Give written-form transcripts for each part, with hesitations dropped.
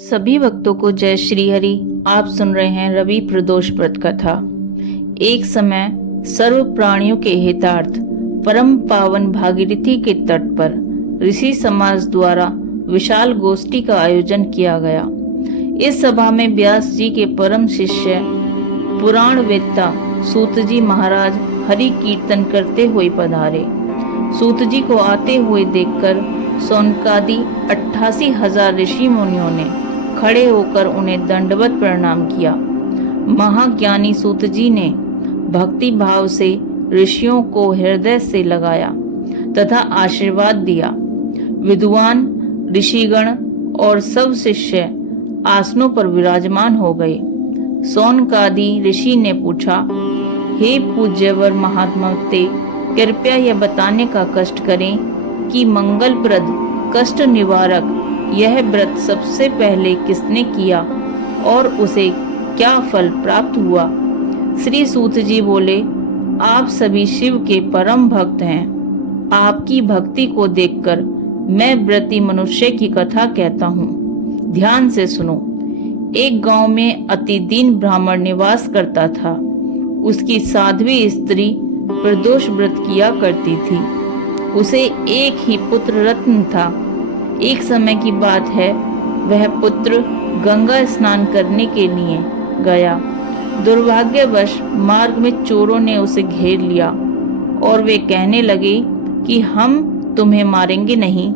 सभी भक्तों को जय श्री हरि। आप सुन रहे हैं रवि प्रदोष व्रत कथा। एक समय सर्व प्राणियों के हितार्थ परम पावन भागीरथी के तट पर ऋषि समाज द्वारा विशाल गोष्ठी का आयोजन किया गया। इस सभा में व्यास जी के परम शिष्य पुराण वेत्ता सूत जी महाराज हरि कीर्तन करते हुए पधारे। सूत जी को आते हुए देखकर सौनकादि 88,000 ऋषि मुनियों ने खड़े होकर उन्हें दंडवत प्रणाम किया। महाज्ञानी सूत जी ने भक्ति भाव से ऋषियों को हृदय से लगाया तथा आशीर्वाद दिया। विद्वान ऋषिगण और सब शिष्य आसनों पर विराजमान हो गए। सौनकादि ऋषि ने पूछा, हे पूज्यवर महात्मते, कृपया यह बताने का कष्ट करें कि मंगलप्रद कष्ट निवारक यह व्रत सबसे पहले किसने किया और उसे क्या फल प्राप्त हुआ। श्री सूत जी बोले, आप सभी शिव के परम भक्त हैं। आपकी भक्ति को देखकर मैं व्रती मनुष्य की कथा कहता हूँ। ध्यान से सुनो। एक गांव में अति दीन ब्राह्मण निवास करता था। उसकी साध्वी स्त्री प्रदोष व्रत किया करती थी। उसे एक ही पुत्र रत्न था। एक समय की बात है, वह पुत्र गंगा स्नान करने के लिए गया। दुर्भाग्यवश मार्ग में चोरों ने उसे घेर लिया और वे कहने लगे कि हम तुम्हें मारेंगे नहीं,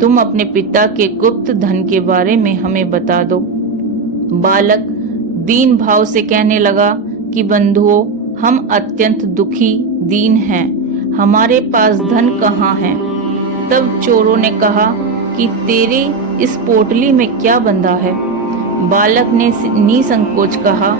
तुम अपने पिता के गुप्त धन के बारे में हमें बता दो। बालक दीन भाव से कहने लगा कि बंधुओं, हम अत्यंत दुखी दीन हैं, हमारे पास धन कहाँ है। तब चोरों ने कहा कि तेरे इस पोटली में क्या बंधा है। बालक ने निसंकोच कहा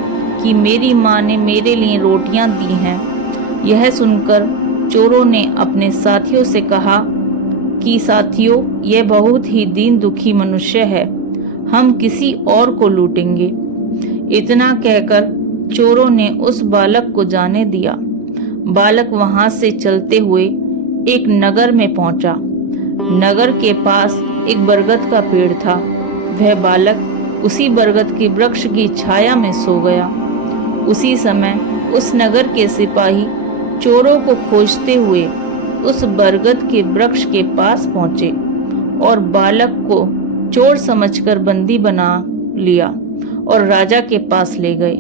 कि मेरी माँ ने मेरे लिए रोटियां दी हैं। यह सुनकर चोरों ने अपने साथियों से कहा कि साथियों, यह बहुत ही दीन दुखी मनुष्य है, हम किसी और को लूटेंगे। इतना कहकर चोरों ने उस बालक को जाने दिया। बालक वहां से चलते हुए एक नगर में पहुंचा। नगर के पास एक बरगद का पेड़ था। वह बालक उसी बरगद के वृक्ष की छाया में सो गया। उसी समय उस नगर के सिपाही चोरों को खोजते हुए उस बरगद के वृक्ष के पास पहुंचे और बालक को चोर समझकर बंदी बना लिया और राजा के पास ले गए।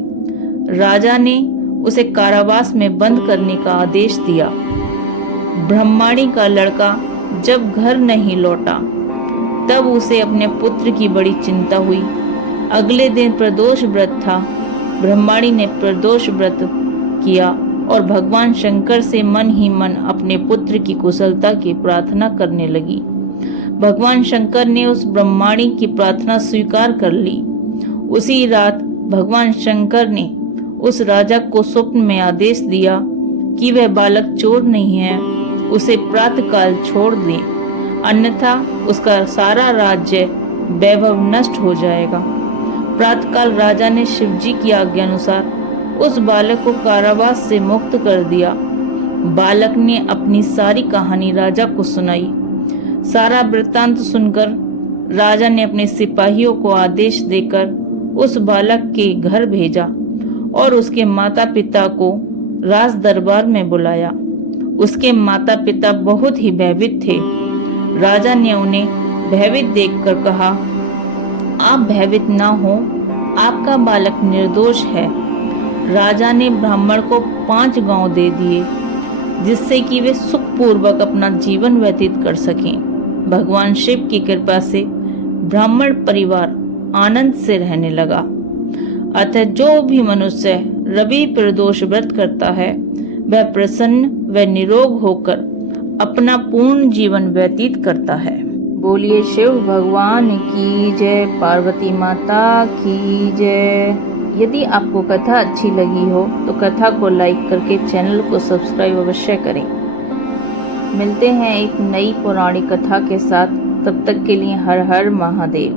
राजा ने उसे कारावास में बंद करने का आदेश दिया। ब्रह्माणी का लड़का जब घर नहीं लौटा तब उसे अपने पुत्र की बड़ी चिंता हुई। अगले दिन प्रदोष व्रत था। ब्रह्माणी ने प्रदोष व्रत किया और भगवान शंकर से मन ही मन अपने पुत्र की कुशलता की प्रार्थना करने लगी। भगवान शंकर ने उस ब्रह्माणी की प्रार्थना स्वीकार कर ली। उसी रात भगवान शंकर ने उस राजा को स्वप्न में आदेश दिया कि वह बालक चोर नहीं है, उसे प्रातःकाल छोड़ दें, अन्यथा उसका सारा राज्य वैभव नष्ट हो जाएगा। प्रातःकाल राजा ने शिवजी की आज्ञा अनुसार उस बालक को कारावास से मुक्त कर दिया। बालक ने अपनी सारी कहानी राजा को सुनाई। सारा वृत्तांत सुनकर राजा ने अपने सिपाहियों को आदेश देकर उस बालक के घर भेजा और उसके माता पिता को राज दरबार में बुलाया। उसके माता पिता बहुत ही भयभीत थे। राजा ने उन्हें भयभीत देखकर कहा, आप भयभीत ना हो, आपका बालक निर्दोष है। राजा ने ब्राह्मण को 5 गांव दे दिए जिससे कि वे सुखपूर्वक अपना जीवन व्यतीत कर सकें। भगवान शिव की कृपा से ब्राह्मण परिवार आनंद से रहने लगा। अतः जो भी मनुष्य रवि प्रदोष व्रत करता है वह प्रसन्न व निरोग होकर अपना पूर्ण जीवन व्यतीत करता है। बोलिए शिव भगवान की जय, पार्वती माता की जय। यदि आपको कथा अच्छी लगी हो तो कथा को लाइक करके चैनल को सब्सक्राइब अवश्य करें। मिलते हैं एक नई पौराणिक कथा के साथ। तब तक के लिए हर हर महादेव।